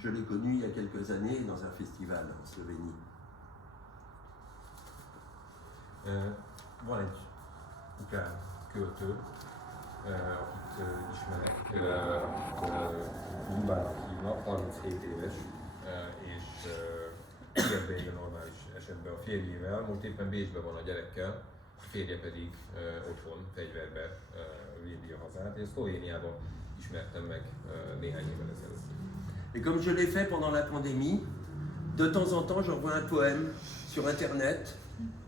Je l'ai connue il y a quelques années dans un festival en Slovénie. Van egy ukrán költő, akit ismerek, Lyubának hívnak, 37 éves, és életbe él normális esetben a férjével, most éppen Bécsben van a gyerekkel, a férje pedig otthon fegyverbe védi a hazát, és Szlovéniában ismertem meg néhány évvel ezelőtt. Et comme je l'ai fait pendant la pandémie, de temps en temps j'envoie un poème sur internet,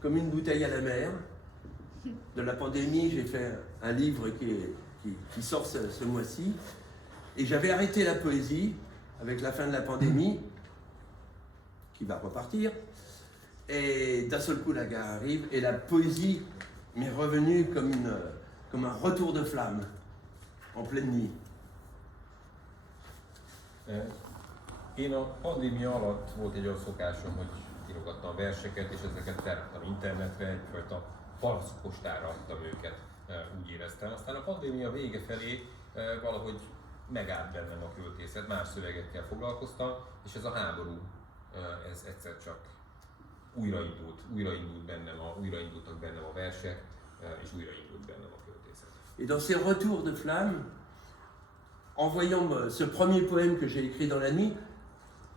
comme une bouteille à la mer. De la pandémie, j'ai fait un livre qui sort ce mois-ci. Et j'avais arrêté la poésie avec la fin de la pandémie, qui va repartir. Et d'un seul coup, la guerre arrive et la poésie m'est revenue comme un retour de flamme en pleine nuit. Én a pandémia alatt volt egy olyan szokásom, hogy írogattam verseket, és ezeket felraktam internetre, egyfajta panaszpostára adtam őket, úgy éreztem. Aztán a pandémia vége felé valahogy megállt bennem a költészet, más szövegekkel foglalkoztam, és ez a háború, ez egyszer csak újraindultak bennem a versek, és újraindult bennem a költészet. Et dans ces retours de flamme, en voyant ce premier poème que j'ai écrit dans la nuit,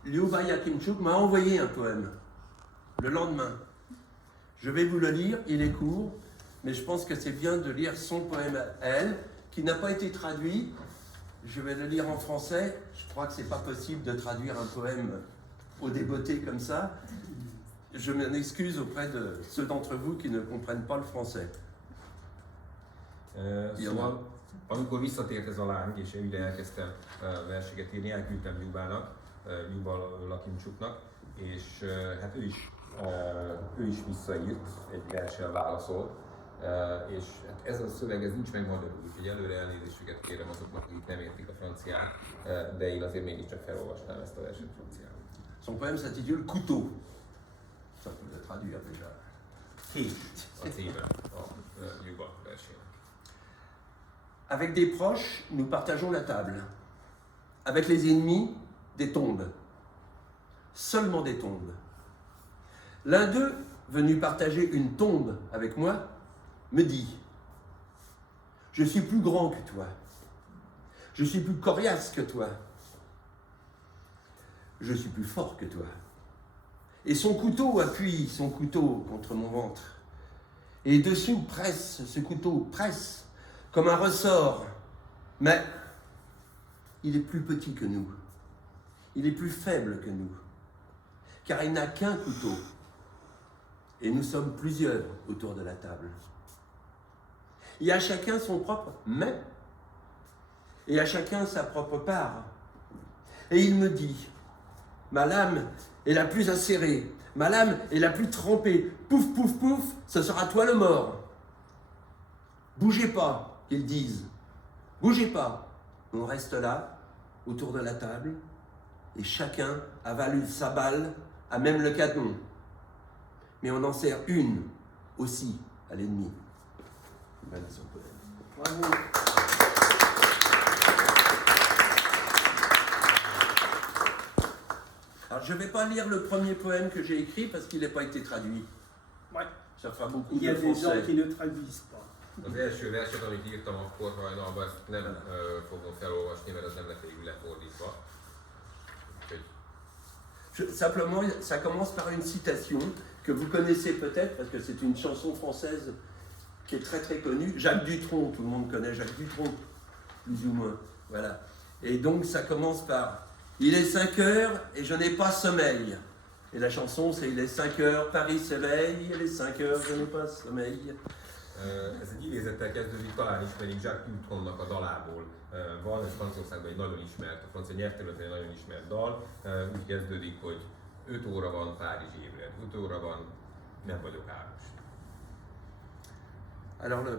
Lyuba Yakimchuk m'a envoyé un poème le lendemain. Je vais vous le lire, il est court, mais je pense que c'est bien de lire son poème à elle, qui n'a pas été traduit. Je vais le lire en français. Je crois que c'est pas possible de traduire un poème au débeauté comme ça. Je m'en excuse auprès de ceux d'entre vous qui ne comprennent pas le français. Szóval, amikor visszatért ez a láng, és én ide elkezdtem verseket írni, elküldtem Lyubának, Lyuba Yakimchuknak, és hát ő is visszaírt, egy verssel válaszolt, és hát ez a szöveg ez nincs meg magyarul, úgyhogy előre elnézésüket kérem azoknak, akik nem értik a franciát, de én azért mégiscsak felolvasnám ezt a verset franciául. Son poème s'intitule Couteau. Ça peut le traduire déjà. Kés a címe a Lyuba versének. Avec des proches, nous partageons la table. Avec les ennemis, des tombes. Seulement des tombes. L'un d'eux, venu partager une tombe avec moi, me dit « Je suis plus grand que toi. Je suis plus coriace que toi. Je suis plus fort que toi. » Et son couteau appuie son couteau contre mon ventre. Et dessous presse, ce couteau presse comme un ressort. Mais il est plus petit que nous. Il est plus faible que nous. Car il n'a qu'un couteau. Et nous sommes plusieurs autour de la table. Il y a chacun son propre mais, et à chacun sa propre part. Et il me dit, ma lame est la plus acérée, ma lame est la plus trempée, pouf, pouf, pouf, ce sera toi le mort. Bougez pas, qu'ils disent, bougez pas. On reste là, autour de la table, et chacun avale sa balle à même le canon. Mais on en sert une aussi à l'ennemi. Voilà son poème. Bravo. Alors je ne vais pas lire le premier poème que j'ai écrit parce qu'il n'a pas été traduit. Ouais. Ça fera beaucoup Il y a de des gens français. qui ne traduisent pas. Az első verset, amit írtam, akkor hajnalban ezt nem fogom felolvasni, mert az nem lett végül lefordítva. Úgyhogy Simplement, ça commence par une citation que vous connaissez peut-être parce que c'est une chanson française qui est très très connue. Jacques Dutronc, tout le monde connaît Jacques Dutronc, plus ou moins. Voilà. Et donc ça commence par « Il est 5 heures et je n'ai pas sommeil ». Et la chanson c'est « Il est 5 heures, Paris s'éveille, il est 5 heures, je n'ai pas sommeil ». Ez egy idézettel kezdődik, talán ismerik Jacques Dutronc-nak a dalából. Van, ez Franciaországban egy nagyon ismert, a francia nyelvterületen egy nagyon ismert dal. Úgy kezdődik, hogy 5 óra van, Párizs ébred, 5 óra van, nem vagyok áros. Alors le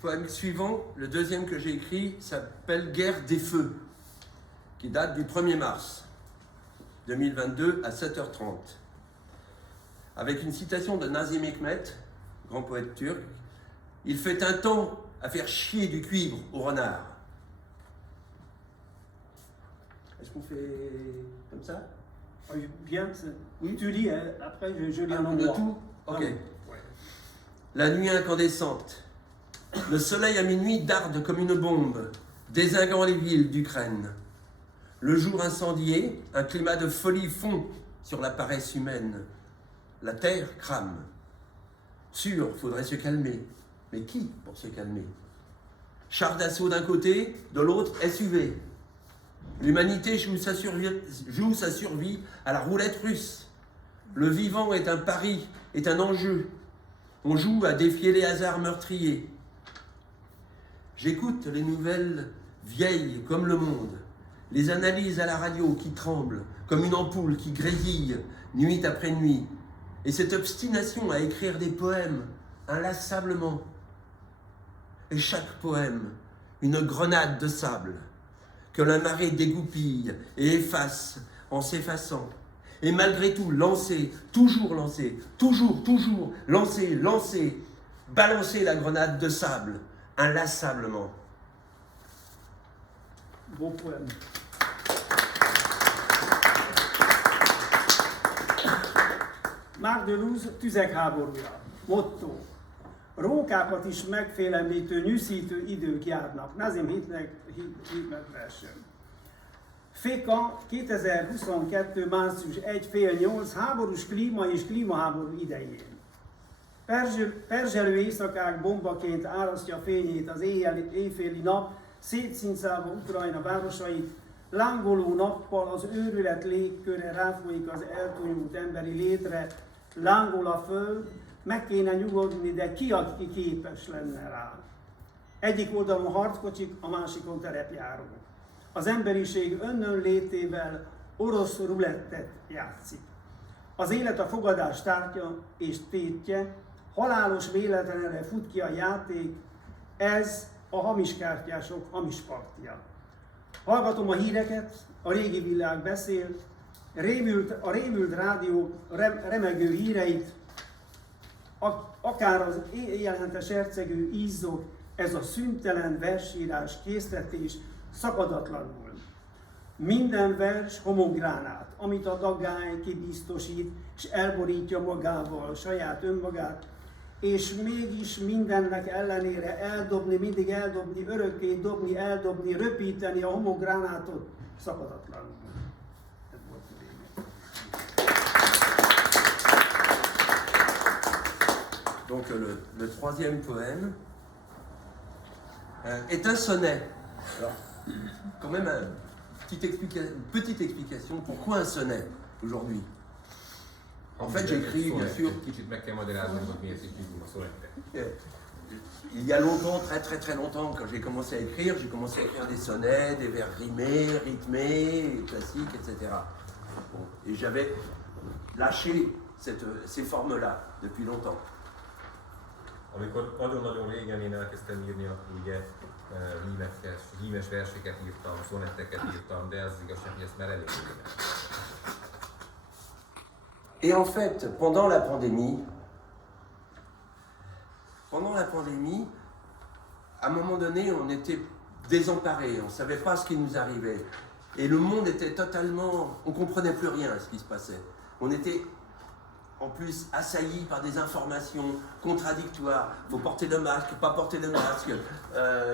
poème suivant, le deuxième que j'ai écrit, s'appelle Guerre des Feux, qui date du 1er mars 2022 à 7h30. Avec une citation de Nazım Hikmet, grand poète turc, « Il fait un temps à faire chier du cuivre au renard ». Est-ce qu'on fait comme ça? Bien, oui, tu lis, hein. Après je lis en De anglais. tout? Ok. Ouais. La nuit incandescente. Le soleil à minuit darde comme une bombe, dézinguant les villes d'Ukraine. Le jour incendié, un climat de folie fond sur la paresse humaine. La terre crame. Sûr, faudrait se calmer. Mais qui pour se calmer? Char d'assaut d'un côté, de l'autre SUV. L'humanité joue sa survie à la roulette russe. Le vivant est un pari, est un enjeu. On joue à défier les hasards meurtriers. J'écoute les nouvelles vieilles comme le monde, les analyses à la radio qui tremblent comme une ampoule qui grésille nuit après nuit, et cette obstination à écrire des poèmes inlassablement. Et chaque poème, une grenade de sable que la marée dégoupille et efface en s'effaçant. Et malgré tout, lancer, toujours lancer, balancer la grenade de sable, inlassablement. Beau poème. Marc Deleuze tüzekháborúja. Motto. Rókákat is megfélemlítő, nyűszítő idők járnak. Nazim Hikmet verse. Féka 2022. március 1:08 háborús klíma és klímaháború idején. Perzselő éjszakák bombaként árasztja fényét az éjféli nap, szétszincálva Ukrajna városait, lángoló nappal az őrület légköre ráfolyik az eltúnyult emberi létre, lángol a föld, meg kéne nyugodni, de ki, aki képes lenne rá? Egyik oldalon harckocsik, a másikon terepjárók. Az emberiség önnönlétével orosz rulettet játszik. Az élet a fogadás tárgya és tétje, halálos véletlenre fut ki a játék, ez a hamiskártyások hamis partja. Hallgatom a híreket, a régi világ beszél, a rémült rádió remegő híreit, akár az éjjelente sercegő ízzok, ez a szüntelen versírás, késztetés szakadatlanul. Minden vers homogránát, amit a dagály kibiztosít, és elborítja magával saját önmagát, és mégis mindennek ellenére eldobni, mindig eldobni, örökké dobni, eldobni, röpíteni a homogránátot szakadatlanul. Ez volt a lényeg. Donc le troisième poème est un sonnet. Alors, quand même une petite explication, pourquoi un sonnet aujourd'hui? En fait, j'écris, bien sûr, Kicsit meg kell magyaráznom, hogy miért is hívjuk a szonettet. il y a longtemps, très longtemps, quand j'ai commencé à écrire des sonnets, des vers rimés, rythmés, classiques, etc. Bon, et j'avais lâché ces formes-là depuis longtemps. Amikor nagyon-nagyon régen én elkezdtem írni, akkor ugye rímes verseket írtam, szonetteket írtam, de az igazság, hogy ezt már elég régen. Et en fait, pendant la pandémie, à un moment donné, on était désemparés, on ne savait pas ce qui nous arrivait. Et le monde était totalement... On ne comprenait plus rien à ce qui se passait. On était en plus assaillis par des informations contradictoires. Il faut porter le masque, pas porter le masque,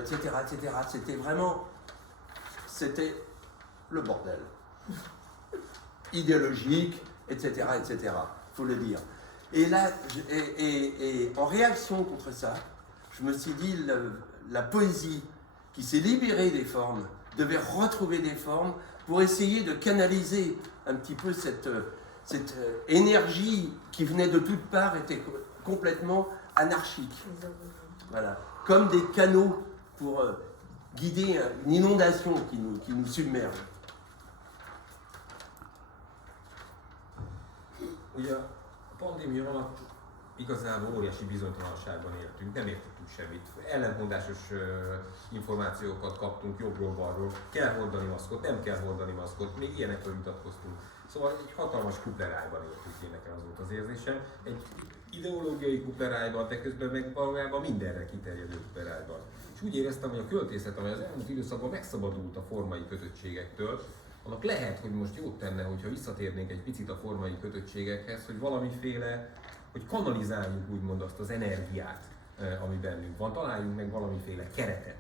etc., etc. C'était vraiment... C'était le bordel. Idéologique, etc., etc. Il faut le dire. Et là, et en réaction contre ça, je me suis dit, la poésie qui s'est libérée des formes devait retrouver des formes pour essayer de canaliser un petit peu cette énergie qui venait de toutes parts, était complètement anarchique. Voilà. Comme des canaux pour guider une inondation qui nous submerge. Ugye a pandémia alatt igazából óriási bizonytalanságban éltünk, nem értettünk semmit. Ellentmondásos információkat kaptunk jobbról-balról, kell hordani maszkot, nem kell hordani maszkot, még ilyenekről vitatkoztunk. Szóval egy hatalmas kuplerájban éltünk, én nekem az volt az érzésem. Egy ideológiai kuplerájban, de közben meg valójában mindenre kiterjedő kuplerájban. És úgy éreztem, hogy a költészet, amely az elmúlt időszakban megszabadult a formai kötöttségektől, annak lehet, hogy most jót tenne, hogyha visszatérnénk egy picit a formai kötöttségekhez, hogy valamiféle, hogy kanalizáljuk úgymond azt az energiát, ami bennünk van, találjunk meg valamiféle keretet,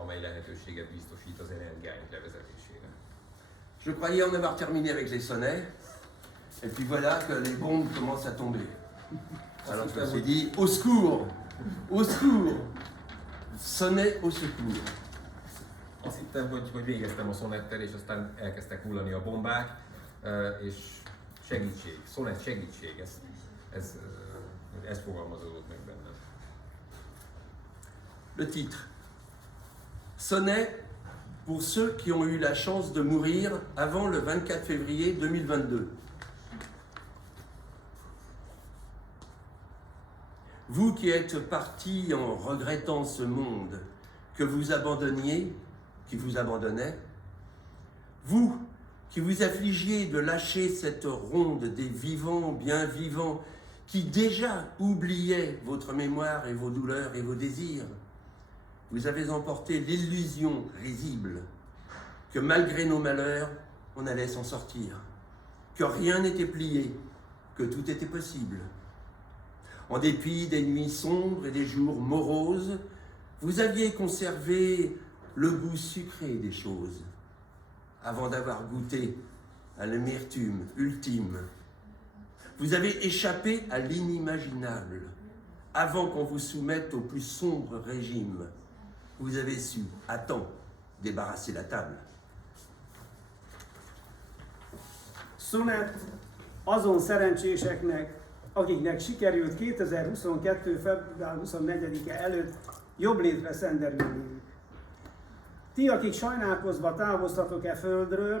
amely lehetőséget biztosít az energiáink levezetésére. Je croyais en avoir terminé avec les sonnets, et puis voilà que les bombes commencent à tomber. Alors je me suis dit, au secours, au secours, sonnet au secours. Azt hittem, hogy végeztem a szonettel, és aztán elkezdtek hullani a bombák, és segítség, szonett segítség, ez fogalmazódott meg bennem. Le titre. Sonnet pour ceux qui ont eu la chance de mourir avant le 24 février 2022. Vous qui êtes partis en regrettant ce monde que vous abandonniez, qui vous abandonnait, vous qui vous affligiez de lâcher cette ronde des vivants bien vivants qui déjà oubliaient votre mémoire et vos douleurs et vos désirs, vous avez emporté l'illusion risible que malgré nos malheurs, on allait s'en sortir, que rien n'était plié, que tout était possible. En dépit des nuits sombres et des jours moroses, vous aviez conservé le goût sucré des choses, avant d'avoir goûté à l'amertume ultime. Vous avez échappé à l'inimaginable, avant qu'on vous soumette au plus sombre régime. Vous avez su, à temps, débarrasser la table. Szonett azon szerencséseknek, akiknek sikerült 2022. február 24-e előtt jobb létre szenderülniük. Ti, akik sajnálkozva távoztatok e földről,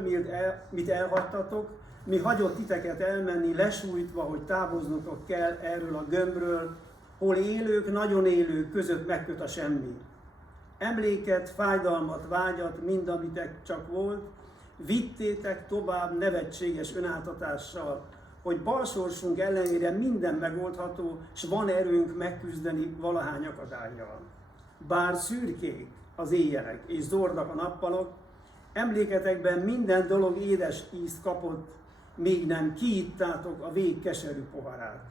mit elhagytatok, mi hagyott titeket elmenni, lesújtva, hogy távoznotok kell erről a gömbről, hol élők, nagyon élők között megköt a semmi. Emléket, fájdalmat, vágyat, mind amitek csak volt, vittétek tovább nevetséges önáltatással, hogy balsorsunk ellenére minden megoldható, s van erőnk megküzdeni valahány akadályjal. Bár szürkék az éjjelek és zordak a nappalok, emléketekben minden dolog édes ízt kapott, még nem kiittátok a vég keserű poharát.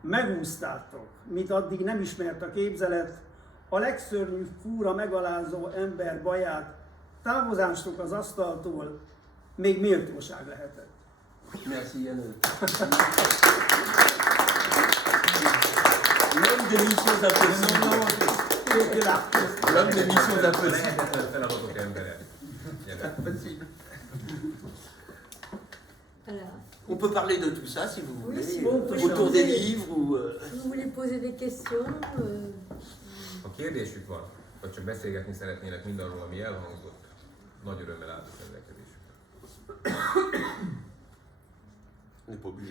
Megúsztátok, mit addig nem ismert a képzelet, a legszörnyűbb fúra megalázó ember baját, távozástok az asztaltól még méltóság lehetett. Merci Yann. L'homme des missions impossibles. L'homme des missions impossibles. Lehetetlen feladatok embere. Gyere. On peut parler de tout ça si vous Oui, voulez, si vous voulez autour poser- des livres ou... Si vous voulez poser des questions, Ha kérdésük van, vagy csak beszélgetni szeretnének mindarról, ami elhangzott, nagy örömmel állok rendelkezésükre. On n'est pas obligé.